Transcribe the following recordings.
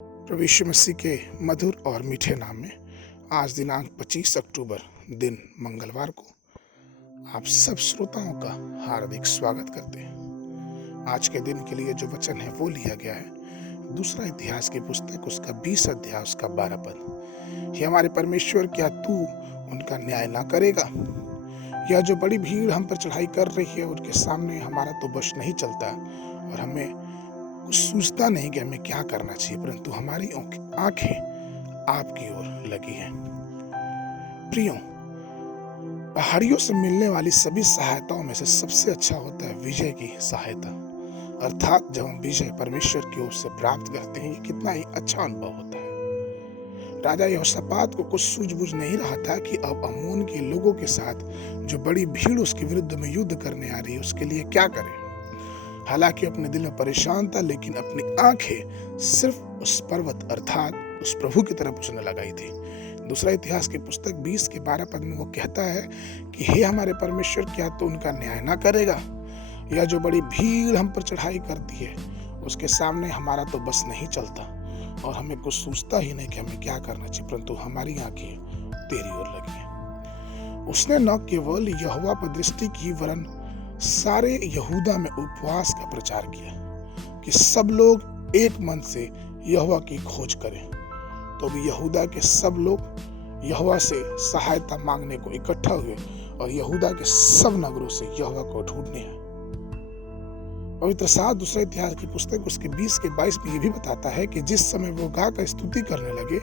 प्रभु यीशु मसीह के मधुर और मीठे नाम में आज दिनांक 25 अक्टूबर दिन मंगलवार को आप सब श्रोताओं का हार्दिक स्वागत करते हैं। आज के दिन के लिए जो वचन है वो लिया गया है दूसरा इतिहास की पुस्तक उसका 20 अध्याय उसका 12 पद। हे हमारे परमेश्वर, क्या तू उनका न्याय ना करेगा? यह जो बड़ी भीड़ हम पर चढ़ाई कर रही है उनके सामने हमारा तो बस नहीं चलता और हमें कुछ सूझता नहीं कि हमें क्या करना चाहिए, परंतु हमारी आंखें आपकी ओर लगी हैं। प्रियो, पहाड़ियों से मिलने वाली सभी सहायताओं में से सबसे अच्छा होता है विजय की सहायता, अर्थात जब हम विजय परमेश्वर की ओर से प्राप्त करते हैं, ये कितना ही अच्छा अनुभव होता है। राजा यहोशापात को कुछ सूझबूझ नहीं रहा था कि अब अम्मोन के लोगों के साथ जो बड़ी भीड़ उसके विरुद्ध में युद्ध करने आ रही है उसके लिए क्या करें। हालांकि अपने दिल में परेशान था, लेकिन अपनी आंखें सिर्फ उस पर्वत अर्थात उस प्रभु की तरफ उसने लगाई थी। दूसरा इतिहास की पुस्तक 20 के 12 पद में वो कहता है कि हे हमारे परमेश्वर, क्या तो उनका न्याय ना करेगा? यह जो बड़ी भीड़ हम पर चढ़ाई करती है उसके सामने हमारा तो बस नहीं चलता और हमें कुछ सूझता ही नहीं कि हमें क्या करना चाहिए, परंतु हमारी आंखें तेरी ओर लगी हैं। उसने न केवल यहोवा पर दृष्टि की वरन सारे यहूदा में उपवास का प्रचार किया कि सब लोग एक मन से यहोवा की खोज करें। तो भी यहूदा के सब लोग यहोवा से सहायता मांगने को इकट्ठा हुए और यहूदा के सब नगरों से यहोवा को ढूंढने हैं। पवित्र शास्त्र दूसरा इतिहास की पुस्तक उसके 20 के 22 में यह भी बताता है कि जिस समय वो गाकर स्तुति करने लगे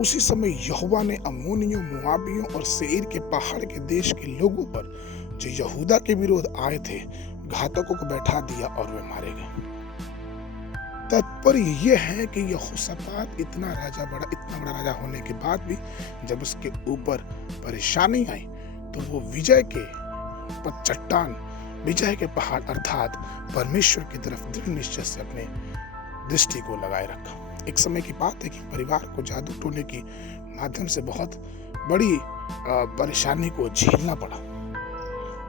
उसी समय यहोवा ने अम्मोनियों, मोआबियों और सेईर के पहाड़ के देश के लोगों पर जो यहूदा के विरोध आए थे घातकों को बैठा दिया और वे मारे गए। तात्पर्य यह है कि यहोशापात इतना बड़ा राजा होने के बाद भी जब उसके ऊपर परेशानी आई तो वो विजय के चट्टान, विजय के पहाड़ अर्थात परमेश्वर की तरफ दृढ़ निश्चय से अपने दृष्टि को लगाए रखा। एक समय की बात है कि परिवार को जादू टोने के माध्यम से बहुत बड़ी परेशानी को झेलना पड़ा।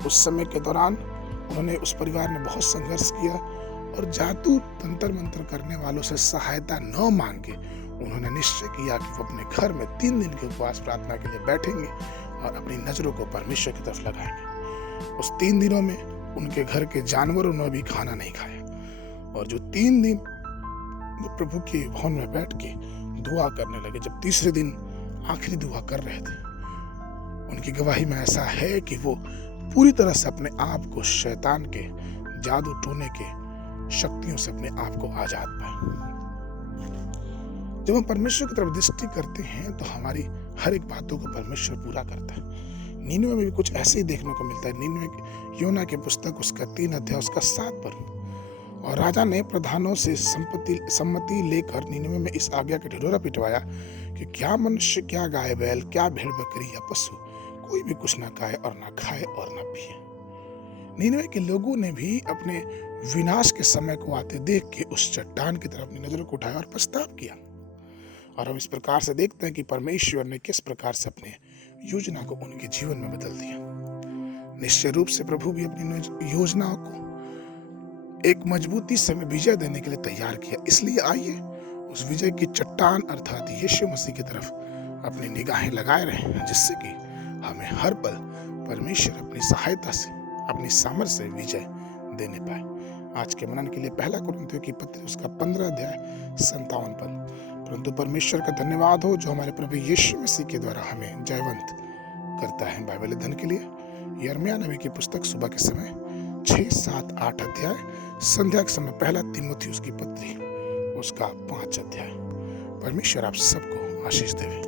उस समय के दौरान उन्होंने उस परिवार ने बहुत संघर्ष किया और जादू तंत्र मंत्र करने वालों से सहायता न मांगे उन्होंने निश्चय किया कि वो अपने घर में 3 दिन के उपवास प्रार्थना के लिए बैठेंगे और अपनी नजरों को परमेश्वर की तरफ लगाएंगे। उस 3 दिनों में उनके घर के जानवरों ने भी खाना नहीं खाया और जो 3 दिन वो प्रभु के भवन में बैठ के दुआ करने लगे, जब तीसरे दिन आखिरी दुआ कर रहे थे, उनकी गवाही में ऐसा है कि वो पूरी तरह से अपने आप को शैतान के जादू टोने के शक्तियों से अपने आप को आजाद पाए। जब हम परमेश्वर की तरफ दृष्टि करते हैं तो हमारी हर एक बातों को परमेश्वर पूरा करता है। नीनवे में भी कुछ ऐसे ही देखने को मिलता है। नीनवे योना की पुस्तक उसका 3 अध्याय उसका 7 पद। और राजा ने प्रधानों से सम्मति लेकर नीनवे में इस आज्ञा का ढिढोरा पिटवाया कि क्या मनुष्य, क्या गाय बैल, क्या भेड़ बकरी या पशु, कोई भी कुछ ना खाए और ना खाए और ना पिए। नीनवे के लोगों ने भी अपने विनाश के समय को आते देख के उस चट्टान की तरफ अपनी नजरों को उठाया और पछतावा किया। और हम इस प्रकार से देखते हैं कि परमेश्वर ने किस प्रकार से अपने योजना को उनके जीवन में बदल दिया। निश्चय रूप से प्रभु भी अपनी योजनाओं को एक मजबूती से विजय देने के लिए तैयार किया। इसलिए आइए उस विजय की चट्टान अर्थात यीशु मसीह की तरफ अपनी निगाहें लगाए रहें, जिससे कि हमें हर पल परमेश्वर अपनी सहायता से, अपनी सामर्थ्य से विजय देने पाए। आज के मनन के लिए पहला कुरिन्थियों की पत्री उसका 15 अध्याय 57 पद। परंतु परमेश्वर का धन्यवाद हो जो हमारे प्रभु यीशु मसीह के द्वारा हमें जयवंत करता है। बाइबल अध्ययन के लिए यिर्मयाह नबी की पुस्तक सुबह के समय 6, 7, 8 अध्याय, संध्या के समय पहला तीमुथियुस की पत्री उसका 5 अध्याय। परमेश्वर आप सबको आशीष देवे।